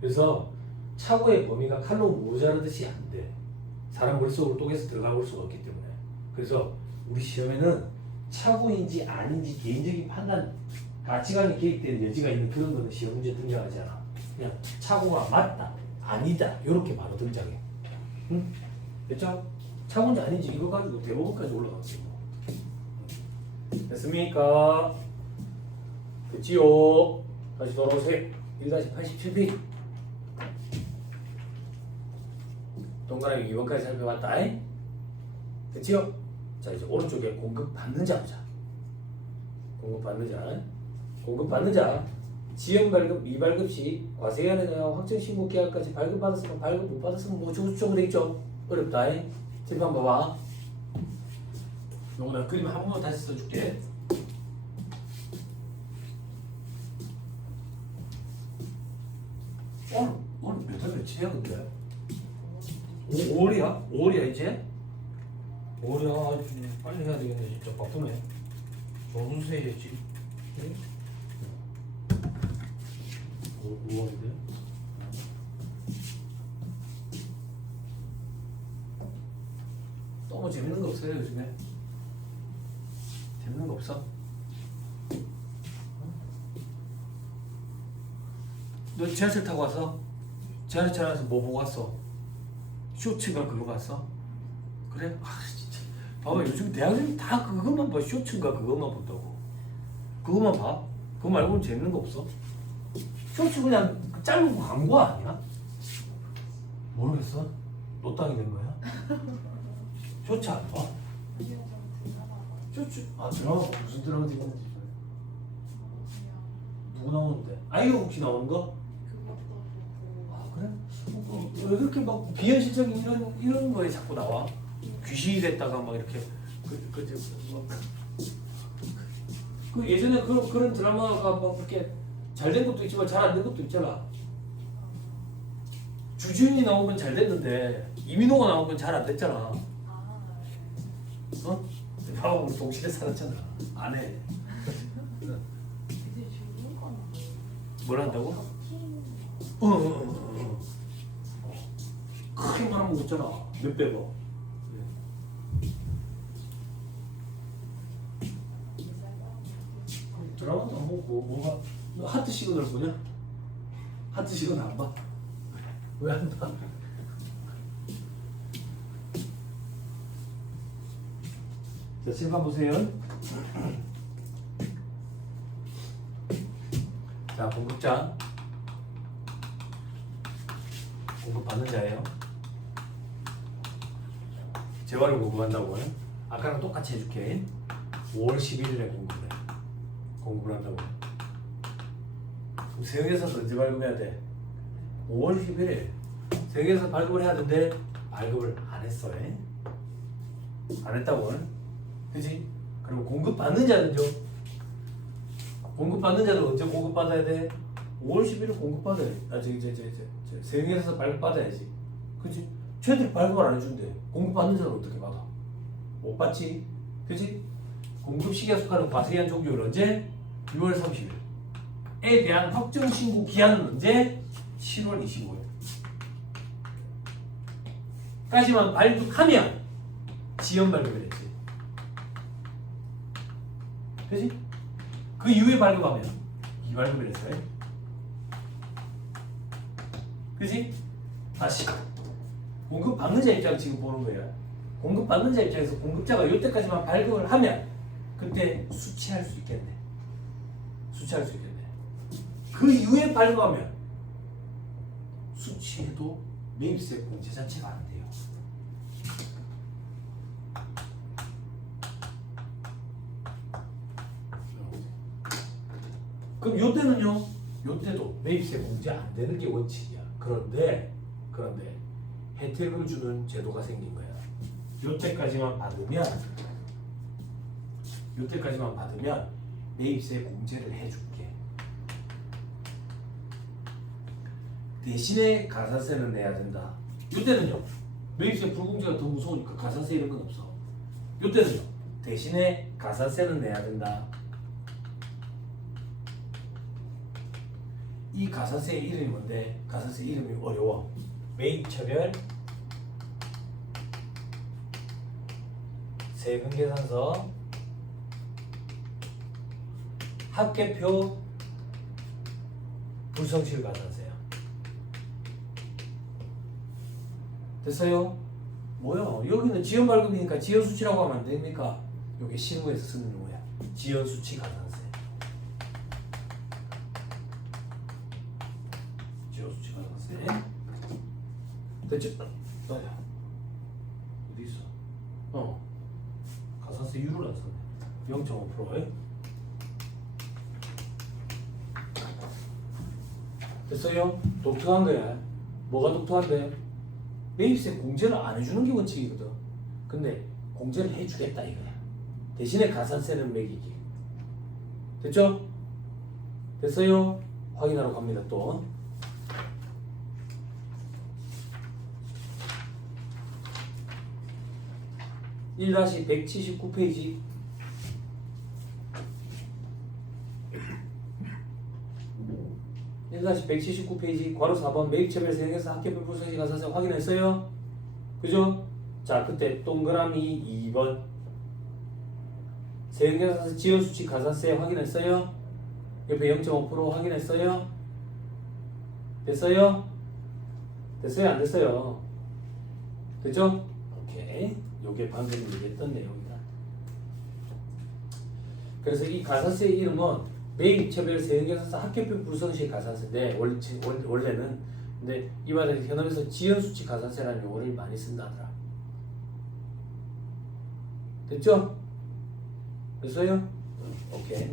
그래서 착오의 범위가 칼로 모자르듯이 안 돼. 사람 머릿속으로 똑에서 들어가 볼 수가 없기 때문에. 그래서 우리 시험에는 착오인지 아닌지 개인적인 판단, 가치관이 개입되는 여지가 있는 그런 거는 시험 문제 등장하지 않아. 그냥 착오가 맞다. 아니다. 이렇게 바로 등장해. 응? 됐죠? 착오인지 아닌지 이거 가지고 대법원까지 올라갔어요. 됐습니까? 됐지요? 다시 돌아오세요. 1-87페이지. 동그라미 2번까지 살펴봤다. 됐지요? 자, 이제 오른쪽에 공급 받는 자 보자. 공급 받는 자. 공급 받는 자. 지연 발급, 미발급 시 과세관에 대한 확정 신고 기한까지 발급 받았으면 발급 못 받았으면 뭐 저거 돼 있죠. 어렵다. 지금 한번 봐봐. 요거 나 그림 한 번만 다시 써줄게. 오늘 몇 월 며칠이야 근데? 5월이야? 5월이야 이제? 5월이야. 빨리 해야 되겠네 진짜 바쁘네. 좋은 수 해야지. 응? 5월인데? 또 뭐 재밌는 거 없어요 요즘에? 재밌는 거 없어? 너 지하철 타고 왔어? 지하철 안에서 뭐 보고 왔어? 쇼츠가 그거 봤어? 그래? 아 진짜 봐봐 요즘 대학생 다 그것만 봐. 쇼츠인가 그것만 본다고. 그것만 봐. 그거 말고는 재밌는 거 없어? 쇼츠 그냥 짧은 광고 아니야? 모르겠어? 노땅이 된 거야? 쇼츠 안 봐? 쇼츠? 아 드라마 무슨 드라마 찍었는지 누구 나오는데? 아이가 혹시 나오는 거? 아 그래? 왜 그렇게 막 비현실적인 이런 거에 자꾸 나와? 귀신이 됐다가 막 이렇게 그 예전에 그런 드라마가 막 그렇게 잘 된 것도 있지만 잘 안 된 것도 있잖아. 주지훈이 나온 건 잘 됐는데 이민호가 나온 건 잘 안 됐잖아. 어? 봐봐 우리 동시대 살았잖아. 안 해. 뭘 한다고? 크게 말하면 못잖아. 몇 배고. 드라마도 안 보고 뭐가 너 하트 시그널 보냐? 하트 시그널 안 봐? 왜 안 봐? 자, 칠판 보세요. 자, 공급자. 공급받는 자예요. 재화를 공급한다고요? 아까랑 똑같이 해줄게. 5월 11일에 공급을 한다고. 그럼 세역에서도 언제 발급해야 돼? 5월 11일. 세역에서 발급을 해야 되는데 발급을 안 했어. 안 했다고. 그지? 그리고 공급받는 자는요? 공급받는 자는 언제 공급받아야 돼? 5월 10일에 공급받아야 돼. 세역에서 발급받아야지. 그지? 쟤들이 발급을 안 해준대. 공급받는 자는 어떻게 받아? 못 받지? 그지? 공급 시기에 속하는 과세기한 종료를 언제? 6월 30일에 대한 확정 신고 기한은 언제? 7월 25일 까지만 발급하면 지연 발급이 됐지. 그지? 그 이후에 발급하면 미발급이 됐어요. 그지? 다시 공급 받는 자 입장 지금 보는 거예요. 공급 받는 자 입장에서 공급자가 이때까지만 발급을 하면 그때 수취할 수 있겠네. 수취할 수 있겠네. 그 이후에 발급하면 수취해도 매입세 공제 자체가 안 돼요. 그럼 요때는요? 요때도 매입세 공제 안 되는 게 원칙이야. 그런데 혜택을 주는 제도가 생긴 거야. 요때까지만 받으면 매입세 공제를 해줄게. 대신에 가산세는 내야 된다. 요때는요. 매입세 불공제가 더 무서우니까 가산세 이런 건 없어. 요때는요. 대신에 가산세는 내야 된다. 이 가산세 이름이 뭔데? 가산세 이름이 어려워. 매입처별 세금계산서 합계표 불성실 가산세야. 됐어요? 뭐야? 여기는 지연 발급이니까 지연 수치라고 하면 안 됩니까? 여기 실무에서 쓰는 용어야. 지연 수치 가산세. 지연 수치 가산세. 됐지? 나야. 어디 있어? 가산세 유를 안 썼네. 0.5%에. 됐어요? 독특한 거야. 뭐가 독특한데? 매입세 공제를 안 해주는 게 원칙이거든. 근데 공제를 해주겠다 이거야. 대신에 가산세는 매기기. 됐죠? 됐어요? 확인하러 갑니다 또. (1-179페이지) (1-179페이지) 괄호 4번 매입처별 세액에서 합계별 불성시 가산세 확인했어요? 그죠? 자 그때 동그라미 2번 세액계산서 지연수치 가산세 확인했어요? 옆에 0.5% 확인했어요? 됐어요? 됐어요? 안 됐어요? 됐죠? 오케이. 요게 방금 얘기했던 내용이다. 그래서 이 가산세의 이름은 매입처별 세액계산서 합계별 불성시 가산세인데 원래는 근데 이 말은 현업에서 지연수치 가산세라는 용어를 많이 쓴다더라. 됐죠? 됐어요? 오케이.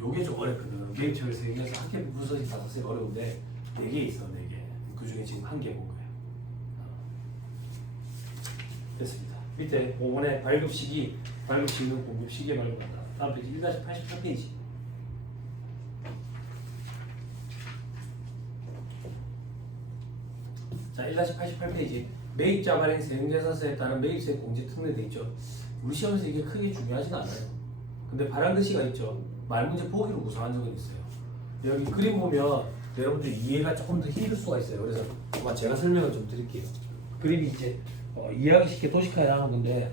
요게 좀 어렵거든. 매입처별 세액에서 합계별 불성시 가산세가 어려운데 4개 있어. 4개. 그 중에 지금 1개 본 거야. 됐습니다. 밑에 5번에 발급 시기는 공급 시기에 발급한다. 다음 페이지 1-88페이지. 자, 1-88페이지. 매입자 발행 세액계산서에 따른 매입세 공제 특례돼 있죠. 우리 시험에서 이게 크게 중요하진 않아요. 근데 파란 글씨가 있죠. 말문제 보기로 구성한 적은 있어요. 여기 그림 보면 여러분들 이해가 조금 더 힘들 수가 있어요. 그래서 아마 제가 설명을 좀 드릴게요. 그림이 이제 이해하기 쉽게 도식화해 나가는 건데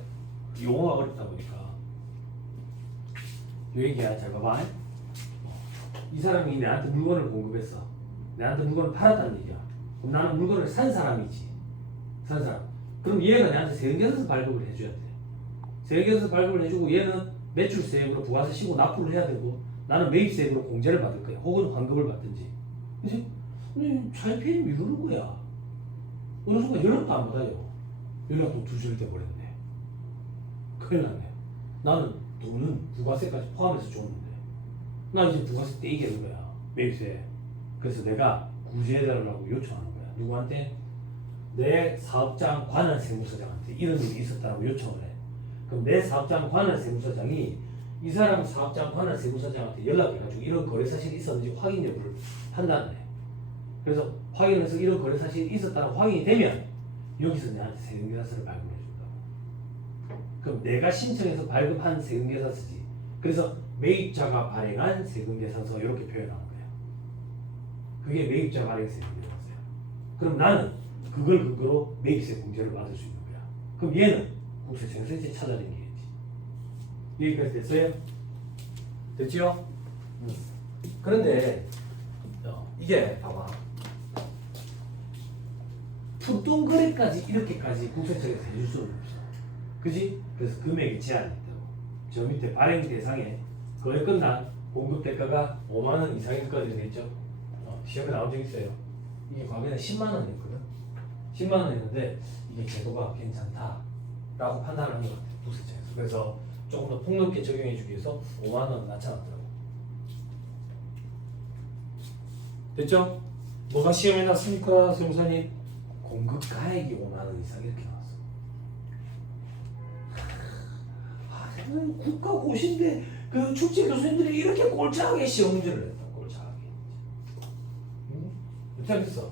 용어가 어렵다 보니까 요 얘기야. 잘 봐봐. 이 사람이 내한테 물건을 공급했어. 내한테 물건을 팔았다는 얘기야. 그럼 나는 물건을 산 사람이지. 산 사람. 그럼 얘가 내한테 세액계산서 발급을 해줘야 돼. 세액계산서 발급을 해주고 얘는 매출세액으로 부가세 시고 납부를 해야 되고 나는 매입세액으로 공제를 받을 거야. 혹은 환급을 받든지. 그치? 근데 차이피해는 이러는 거야. 어느 순간 연락도 안 받아요. 연락도 두절 돼 버렸네. 큰일 났네. 나는 돈은 부가세까지 포함해서 줬는데 나 이제 부가세 떼게 된 거야. 매입세. 그래서 내가 구제해달라고 요청하는 거야. 누구한테? 내 사업장 관할 세무서장한테 이런 일이 있었다고 요청을 해. 그럼 내 사업장 관할 세무서장이 이 사람 사업장 관할 세무서장한테 연락해가지고 이런 거래 사실이 있었는지 확인 여부를 판단해. 그래서 확인해서 이런 거래 사실이 있었다고 확인이 되면 여기서 내한테 세금계산서를 발급해 준다고. 그럼 내가 신청해서 발급한 세금계산서지. 그래서 매입자가 발행한 세금계산서 이렇게 표현하는 거야. 그게 매입자 발행 세금계산서야. 그럼 나는 그걸 근거로 매입세 공제를 받을 수 있는 거야. 그럼 얘는 국세청에서 찾아다니겠지. 여기까지 됐어요? 됐죠? 그런데 이게 봐봐. 풋돈 거래까지 이렇게까지 국세청에서 해줄 수는 없어. 그지? 그래서 금액이 제한이 있다고. 저 밑에 발행 대상에 거래 끝난 공급 대가가 5만원 이상일 거라고 되어 있죠. 시험에 나온 적 있어요. 이게 과거에는 10만원이었거든. 10만원이었는데 이게 제도가 괜찮다라고 판단을 한 것 같아요. 국세청에서. 그래서 조금 더 폭넓게 적용해 주기 위해서 5만원 낮춰놨더라고. 됐죠? 뭐가 시험에 났습니까, 세무사님? 공급 가액이 5만원 이상 이렇게 나왔어. 국가 고시인데 그 출제 교수님들이 이렇게 꼴짝하게 시험 문제를 냈다. 꼴짝하게. 응? 어떻게 하겠어?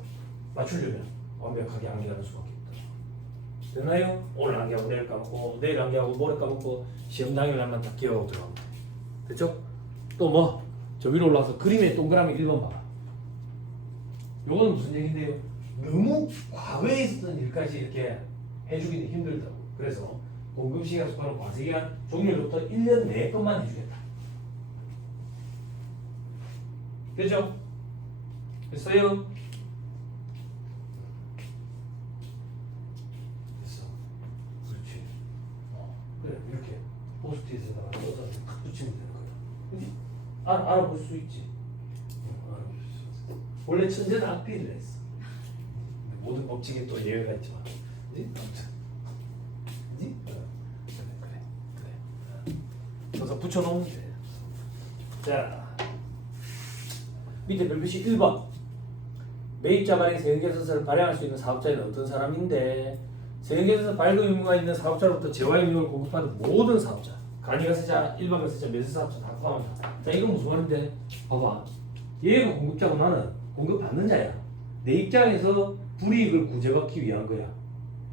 맞추려면 완벽하게 암기하는 수밖에 없다. 됐나요? 오늘 암기하고 내일 까먹고 내일 암기하고 모레 까먹고 시험 당일날만 다 기억하고 들어가면 돼. 됐죠? 또 뭐? 저 위로 올라와서 그림의 동그라미 1번 봐봐. 요거는 무슨 얘기인데요? 너무 과거에 있었던 일까지 이렇게 해주기는 힘들다고. 그래서 공급시기가 속하는 과세기간 종료로부터 1년 내 것만 해주겠다. 됐죠? 됐어요? 됐어. 그렇지. 그래, 이렇게 포스트잇에다가 써서 탁 붙이면 되는 거야. 그치? 알아볼 수 있지. 알아볼 수 있어. 원래 천재는 악필을 했어. 모든 법칙에 또 예외가 있지만. 그치? 아무튼. 그치? 그래. 그래서 붙여놓으면 돼. 자, 밑에 별표시 1번. 매입자 발행 세금계산서를 발행할 수 있는 사업자는 어떤 사람인데 세금계산서 발급 의무가 있는 사업자로부터 재화 임금을 공급하는 모든 사업자 간이가세자, 일반가세자, 매수사업자 다 포함한다. 자 이건 무슨 말인데? 봐봐. 얘가 공급자고 나는 공급받는 자야. 내 입장에서 불이익을 구제받기 위한 거야.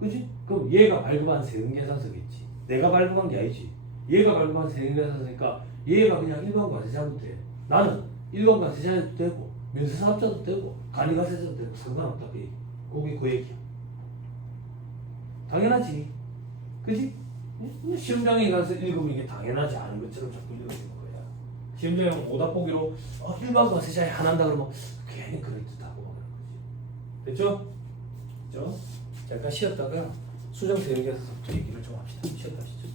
그지? 그럼 얘가 발급한 세금계산서겠지. 내가 발급한 게 아니지. 얘가 발급한 세금계산서니까 얘가 그냥 일반 과세자도 돼. 나는 일반 과세자도 되고 면세사업자도 되고 간이가세자도 되고 상관없다 그 얘기. 그게 그 얘기야. 당연하지. 그지? 시험장에 가서 읽으면 이게 당연하지 않은 것처럼 자꾸 읽어지는 거야. 시험장에 오답 보기로 일반 과세자에 안 한다 그러면 괜히 그럴듯하고 그런 거지. 됐죠? 됐죠? 잠깐 쉬었다가 수정 세금계산서부터 얘기를 좀 합시다. 쉬었다 하시죠.